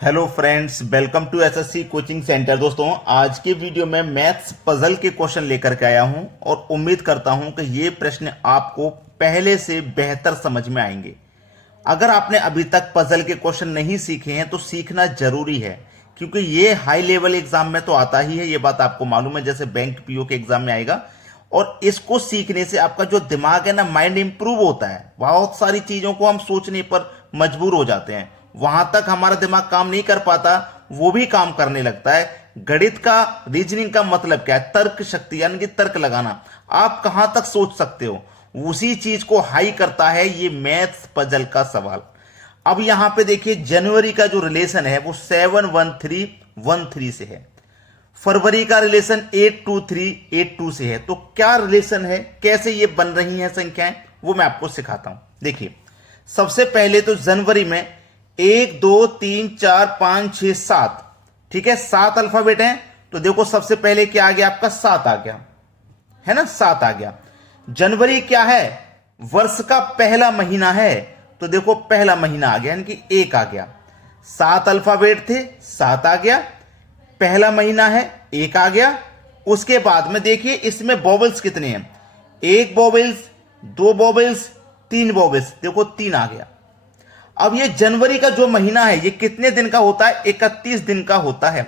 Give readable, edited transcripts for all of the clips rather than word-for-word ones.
Hello friends, welcome to SSC coaching centre. दोस्तों, आज के वीडियो में मैथ्स पजल के क्वेश्चन लेकर के आया हूं और उम्मीद करता हूं कि ये प्रश्न आपको पहले से बेहतर समझ में आएंगे। अगर आपने अभी तक पजल के क्वेश्चन नहीं सीखे हैं तो सीखना जरूरी है, क्योंकि ये हाई लेवल एग्जाम में तो आता ही है, ये बात आपको मालूम है, जैसे बैंक पीओ के एग्जाम में आएगा। और इसको सीखने से आपका जो दिमाग है ना, माइंड इंप्रूव होता है। बहुत सारी चीजों को हम सोचने पर मजबूर हो जाते हैं, वहां तक हमारा दिमाग काम नहीं कर पाता, वो भी काम करने लगता है। गणित का, रीजनिंग का मतलब क्या है? तर्क शक्ति, यानी कि तर्क लगाना। आप कहां तक सोच सकते हो, उसी चीज को हाई करता है ये मैथ्स पजल का सवाल। अब यहां पे देखिए, जनवरी का जो रिलेशन है वो 71313 से है। फरवरी का रिलेशन 82382 से है। तो क्या रिलेशन है, कैसे ये बन रही हैं संख्याएं, वो मैं आपको सिखाता हूं। देखिए, सबसे पहले तो जनवरी में 1 2 3 4 5 6 7, ठीक है, 7 अल्फाबेट हैं। तो देखो, सबसे पहले क्या आ गया आपका? 7 आ गया, है ना, 7 आ गया। जनवरी क्या है? वर्ष का पहला महीना है, तो देखो पहला महीना आ गया, यानी कि 1 आ गया। 7 अल्फाबेट थे, 7 आ गया। पहला महीना है, 1 आ गया। उसके बाद में देखिए, इसमें बॉबल्स कितने हैं? 1 बॉबल्स, 2 बॉबल्स, 3 बॉबल्स, देखो 3 आ गया। अब ये जनवरी का जो महीना है ये कितने दिन का होता है? 31 दिन का होता है।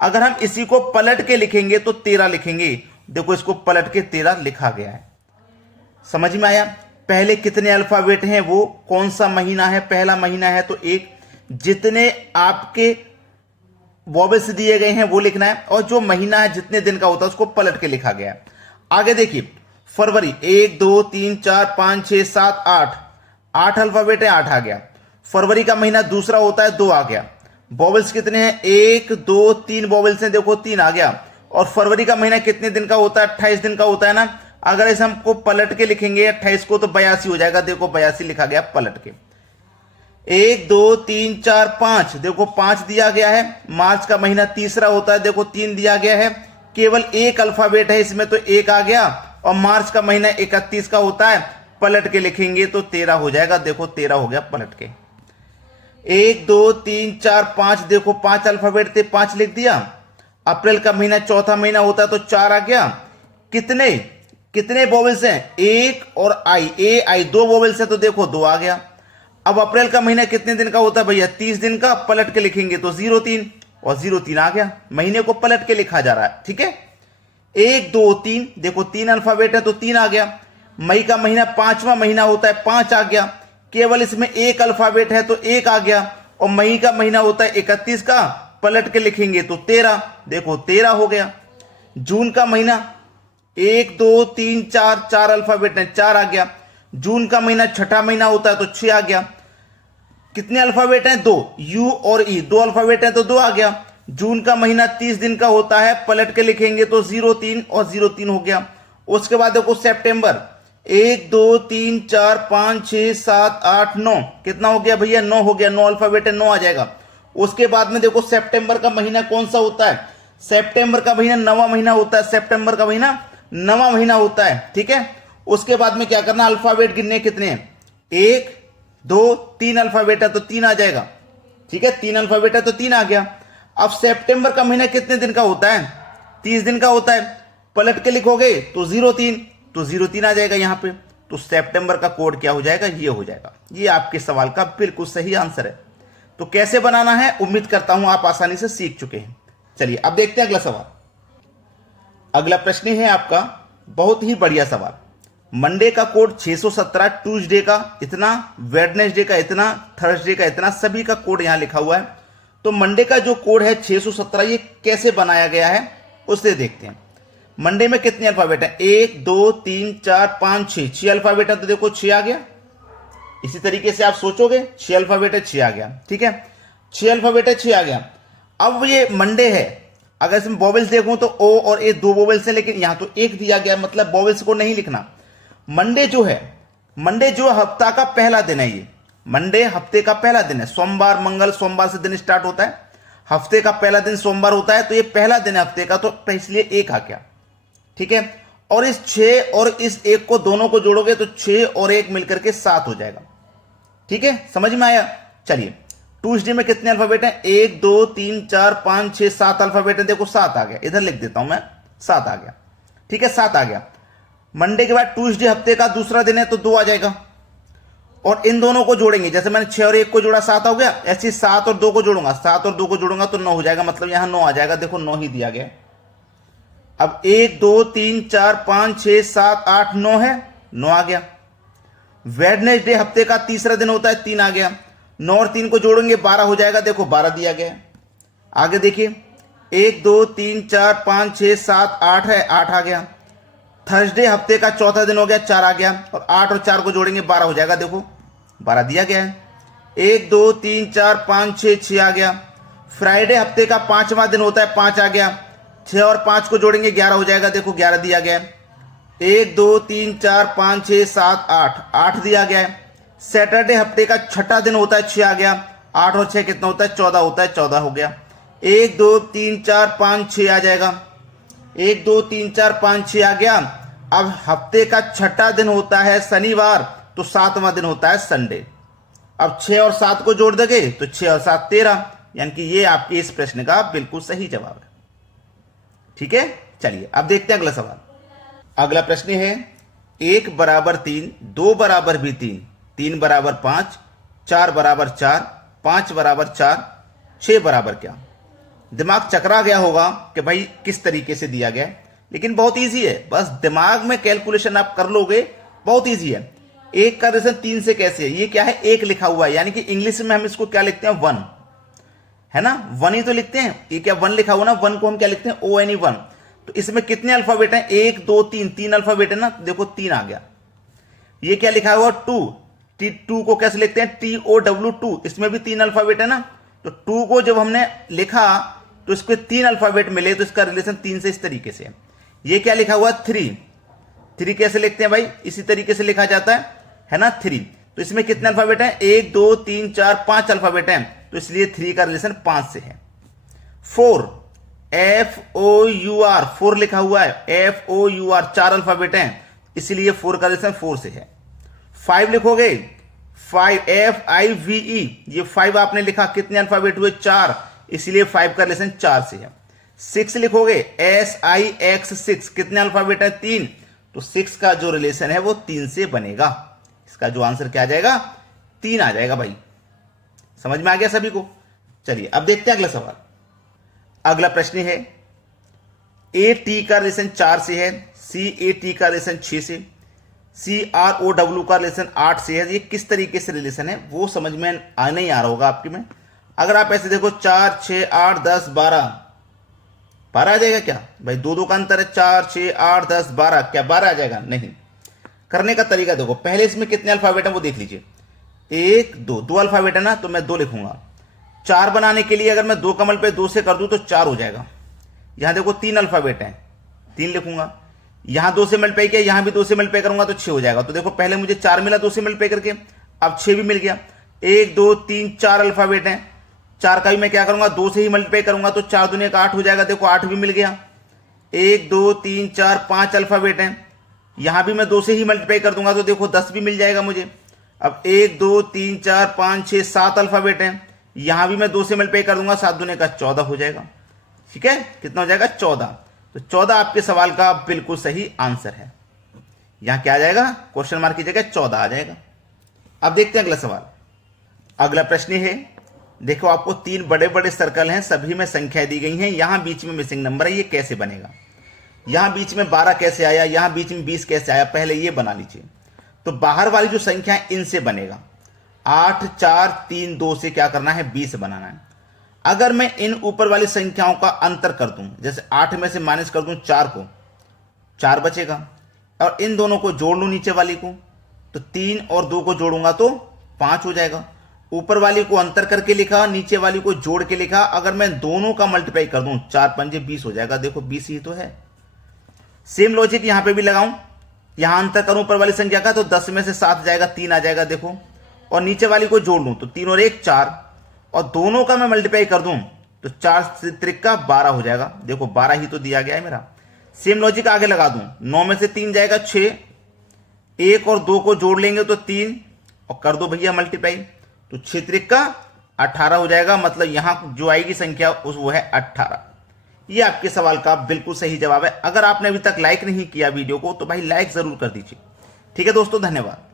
अगर हम इसी को पलट के लिखेंगे तो 13 लिखेंगे। देखो, इसको पलट के 13 लिखा गया है। समझ में आया? पहले कितने अल्फाबेट हैं, वो कौन सा महीना है? पहला महीना है तो 1। जितने आपके वॉवेल्स दिए गए हैं वो लिखना है, और जो महीना है जितने दिन का होता है उसको पलट के लिखा गया है। आगे देखिए, फरवरी 1 2 3 4 5 6 7 8, 8 अल्फाबेट है, 8 आ गया। फरवरी का महीना दूसरा होता है, 2 आ गया। वॉवेल्स कितने हैं? 1 2 3 वॉवेल्स हैं, देखो 3 आ गया। और फरवरी का महीना कितने दिन का होता है? 28 दिन का होता है ना। अगर इसे हमको पलट के लिखेंगे 28 को तो 82 हो जाएगा। देखो 82 लिखा गया पलट के। 1 2 3 4 5, देखो 5 दिया गया है। मार्च का महीना तीसरा होता है, देखो 3 दिया गया है। केवल एक अल्फाबेट है इसमें, तो 1 आ गया। और मार्च का महीना 31 का होता है, पलट के लिखेंगे तो 13 हो जाएगा। देखो 13 हो गया पलट के। 1 2 3 4 5, देखो 5 अल्फाबेट थे, 5 लिख दिया। अप्रैल का महीना चौथा महीना होता है तो 4 आ गया। कितने कितने वोवेल्स हैं? 1 और आई, ए आई 2 वोवेल्स है, तो देखो 2 आ गया। अब अप्रैल का महीना कितने दिन का होता है भैया? 30 दिन का। पलट के लिखेंगे तो 03, और 03 आ गया। महीने को पलट के लिखा जा रहा है, ठीक है। 1 2 3, देखो 3 अल्फाबेट है तो 3 आ गया। मई का महीना पांचवा महीना होता है, 5 आ गया। केवल इसमें एक अल्फाबेट है तो 1 आ गया। और मई का महीना होता है 31 का, पलट के लिखेंगे तो 13, देखो 13 हो गया। जून का महीना 1 2 3 4, 4 अल्फाबेट है, 4 आ गया। जून का महीना छठा महीना होता है तो 6 आ गया। कितने अल्फाबेट हैं? 2, यू और ई, 2 अल्फाबेट हैं तो 2 आ गया। जून का महीना 30 दिन का होता है, पलट के लिखेंगे तो 03, और 03 हो गया। उसके बाद देखो सितंबर 1 2 3 4 5 6 7 8 9, कितना हो गया भैया? 9 हो गया। 9 अल्फाबेट है, 9 आ जाएगा। उसके बाद में देखो सितंबर का महीना कौन सा होता है? सितंबर का महीना 9वां महीना होता है। सितंबर का महीना 9वां महीना होता है, ठीक है। उसके बाद में क्या करना? अल्फाबेट गिनने कितने हैं? 1 2 3 अल्फाबेट है तो 3 आ जाएगा, ठीक है। 3 अल्फाबेट है तो 3 आ गया। अब सितंबर का महीना कितने दिन का होता है? 30 दिन का होता है। पलट के लिखोगे तो 03, तो 03 आ जाएगा यहां पे। तो सितंबर का कोड क्या हो जाएगा? ये हो जाएगा। ये आपके सवाल का बिल्कुल सही आंसर है। तो कैसे बनाना है, उम्मीद करता हूं आप आसानी से सीख चुके हैं। चलिए अब देखते हैं अगला सवाल। अगला प्रश्न है आपका, बहुत ही बढ़िया सवाल। मंडे का कोड 617, ट्यूसडे का इतना, वेडनेसडे का इतना, थर्सडे का इतना, सभी का कोड यहां लिखा हुआ है। तो मंडे का जो कोड है 617, ये कैसे बनाया गया है उसे देखते हैं। मंडे में कितने अल्फाबेट हैं? 1 2 3 4 5 6, 6 अल्फाबेट है तो देखो 6 आ गया। इसी तरीके से आप सोचोगे, 6 अल्फाबेट है, 6 आ गया, ठीक है। 6 अल्फाबेट है, 6 आ गया। अब ये मंडे है, अगर इसमें वोवेल्स देखूं तो ओ और ए 2 वोवेल्स है, लेकिन यहां तो 1 दिया गया, मतलब वोवेल्स को नहीं लिखना। मंडे जो है, मंडे जो हफ्ता का पहला दिन है, ये मंडे हफ्ते का पहला दिन है। सोमवार मंगल सोमवार से दिन स्टार्ट होता है, हफ्ते का पहला दिन सोमवार होता है, तो ये पहला दिन है हफ्ते का, तो इसलिए 1 आ गया, ठीक है। और इस 6 और इस 1 को दोनों को जोड़ोगे तो 6 और 1 मिलकर के 7 हो जाएगा, ठीक है। समझ में आया? चलिए ट्यूसडे में कितने अल्फाबेट हैं? 1 2 3 4 5 6 7 अल्फाबेट है। देखो 7 आ गया, इधर लिख देता हूं मैं, 7 आ गया। ठीक है, 7 आ गया। मंडे के बाद ट्यूसडे हफ्ते का दूसरा दिन है तो 2 आ जाएगा, और इन दोनों को जोड़ेंगे, जैसे मैंने 6 और 1 को जोड़ा 7 हो गया, ऐसे 7 और 2 को जोड़ूंगा, 7 और 2 को जोड़ूंगा तो 9 हो जाएगा, मतलब यहां 9 आ जाएगा। देखो 9 ही दिया गया। अब 1 2 3 4 5 6 7 8 9 है, 9 आ गया। वेडनेसडे हफ्ते का तीसरा दिन होता है, 3 आ गया। 9 और 3 को जोड़ेंगे 12 हो जाएगा, देखो 12 दिया गया है। आगे देखिए 1 2 3 4 5 6 7 8 है, 8 आ गया। थर्सडे हफ्ते का चौथा दिन हो गया, 4 आ गया, और 8 और 4 को जोड़ेंगे 12 हो जाएगा, देखो 12 दिया गया है। 1 2 3 4 5 6 6 आ गया। फ्राइडे हफ्ते का पांचवा दिन होता है, 5 आ गया। 6 और 5 को जोड़ेंगे 11 हो जाएगा, देखो 11 दिया गया है। 1 2 3 4 5 6 7 8 8 दिया गया है। सैटरडे हफ्ते का छठा दिन होता है, 6 आ गया। 8 और 6 कितना होता है? 14 होता है, 14 हो गया। 1 2 3 4 5 6 आ जाएगा। 1 2 3 4 5 6 आ गया। अब हफ्ते का छठा दिन होता है शनिवार, तो 7वां दिन होता है संडे। अब 6 और 7 को जोड़ दोगे तो 6 और 7 13, यानी कि ये आपके इस प्रश्न का बिल्कुल सही जवाब है। ठीक है, चलिए अब देखते हैं अगला सवाल। अगला प्रश्न है 1 बराबर 3, 2 बराबर भी 3, 3 बराबर 5, 4 बराबर 4, 5 बराबर 4, 6 बराबर क्या? दिमाग चकरा गया होगा कि भाई किस तरीके से दिया गया है, लेकिन बहुत इजी है, बस दिमाग में कैलकुलेशन आप कर लोगे, बहुत इजी है। 1 का रिलेशन 3 से कैसे है? ये क्या है? 1 लिखा हुआ है, यानी कि इंग्लिश में हम इसको क्या लिखते हैं? 1 है ना, 1 ही तो लिखते हैं। ये क्या 1 लिखा हुआ ना, 1 को हम क्या लिखते हैं? ONE 1। तो इसमें कितने अल्फाबेट हैं? 1 2 3, 3 अल्फाबेट है ना, देखो 3 आ गया। ये क्या लिखा हुआ? 2, 2 को कैसे लिखते हैं? TOW2, इसमें भी 3 अल्फाबेट है ना। तो 2 को जब हमने लिखा तो इसके 3 अल्फाबेट मिले, तो इसका रिलेशन 3 से इस तरीके से है। ये क्या लिखा हुआ? 3, 3 कैसे लिखते हैं भाई? इसी तरीके से लिखा जाता है ना, 3। तो इसमें कितने अल्फाबेट हैं? 1 2 3 4 5 अल्फाबेट हैं, तो इसलिए 3 का रिलेशन 5 से है। 4, FOUR, 4 लिखा हुआ है, FOUR 4 अल्फाबेट हैं, इसलिए 4 का रिलेशन 4 से है। 5 लिखोगे, 5 FIVE, ये 5 आपने लिखा, कितने अल्फाबेट हुए? 4, इसलिए 5 का रिलेशन 4 से है। 6 लिखोगे, SIX 6, कितने अल्फाबेट है? 3, तो 6 का जो रिलेशन है वो 3 से बनेगा। इसका जो आंसर क्या आ जाएगा? 3 आ जाएगा भाई। समझ में आ गया सभी को? चलिए अब देखते हैं अगला सवाल। अगला प्रश्न है AT का रिलेशन 4 से है, CAT का रिलेशन 6 से, CROW का रिलेशन 8 से है। ये किस तरीके से रिलेशन है वो समझ में नहीं आ रहा होगा आपके में। अगर आप ऐसे देखो 4 6 8 10 12, 12 आ जाएगा क्या भाई? 2 2 का अंतर है, 4 6 8 10 12, क्या 12 आ जाएगा? नहीं। करने का तरीका देखो, पहले इसमें कितने अल्फाबेट हैं वो देख लीजिए। 1 2, 2 अल्फाबेट है ना, तो मैं 2 लिखूंगा। 4 बनाने के लिए अगर मैं 2 कमल पे 2 से कर दूं तो 4 हो जाएगा। यहां देखो 3 अल्फाबेट हैं, 3 लिखूंगा। यहां 2 से मल्टीप्लाई किया, यहां भी 2 से मल्टीप्लाई करूंगा तो 6 हो जाएगा। तो देखो पहले मुझे 4 मिला 2 से मल्टीप्लाई करके, अब 6 भी मिल गया। 1 2 3 4 अल्फाबेट हैं, 4 का भी मैं क्या करूंगा? 2 से ही मल्टीप्लाई करूंगा, तो 4 दूनी का 8 हो जाएगा। देखो 8 भी मिल गया। 1 2 3 4 5 अल्फाबेट हैं, यहां भी मैं 2 से ही मल्टीप्लाई कर दूंगा, तो देखो 10 भी मिल जाएगा मुझे। अब 1 2 3 4 5 6 7 अल्फाबेट हैं, यहां भी मैं 2 से मल्टीप्लाई कर दूंगा, 7 दूने का 14 हो जाएगा। ठीक है, कितना हो जाएगा? 14। तो 14 आपके सवाल का बिल्कुल सही आंसर है। यहां क्या आ जाएगा? क्वेश्चन मार्क की जगह 14 आ जाएगा। अब देखते हैं अगला सवाल। अगला प्रश्न है, देखो आपको 3 बड़े बड़े सर्कल हैं, सभी में संख्याएं दी गई हैं, यहां बीच में मिसिंग नंबर है, ये कैसे बनेगा? यहां बीच में 12 कैसे आया? यहां बीच में 20 कैसे आया? पहले ये बना लीजिए। तो बाहर वाली जो संख्या है इनसे बनेगा। 8 4 3 2 से क्या करना है? 20 बनाना है। अगर मैं इन ऊपर वाली संख्याओं का अंतर कर दूं, जैसे 8 में से माइनस कर दूं 4 को, 4 बचेगा, और इन दोनों को जोड़ लूं नीचे वाली को, तो 3 और 2 को जोड़ूंगा तो 5 हो जाएगा। ऊपर वाली को अंतर करके लिखा, नीचे वाली को जोड़ के लिखा। अगर मैं दोनों का मल्टीप्लाई कर दूं, 4 पंजे 20 हो जाएगा। देखो 20 ही तो है। सेम लॉजिक यहां पे भी लगाऊं, यहां अंतर करूं ऊपर वाली संख्या का, तो 10 में से 7 जाएगा, 3 आ जाएगा। देखो, और नीचे वाली को जोड़ लूं तो 3 और 1 4, और दोनों का मैं मल्टीप्लाई कर दूं तो 4 से 3 का 12 हो जाएगा। देखो 12 ही तो दिया गया है मेरा। सेम लॉजिक आगे लगा दूं, 9 में से 3 जाएगा 6, 1 और 2 को जोड़ लेंगे तो 3, और कर दो भैया मल्टीप्लाई, तो 6 3 का 18 हो जाएगा, मतलब यहां जो आएगी संख्या उस वो है 18। ये आपके सवाल का बिल्कुल सही जवाब है। अगर आपने अभी तक लाइक नहीं किया वीडियो को तो भाई लाइक जरूर कर दीजिए। ठीक है दोस्तों, धन्यवाद।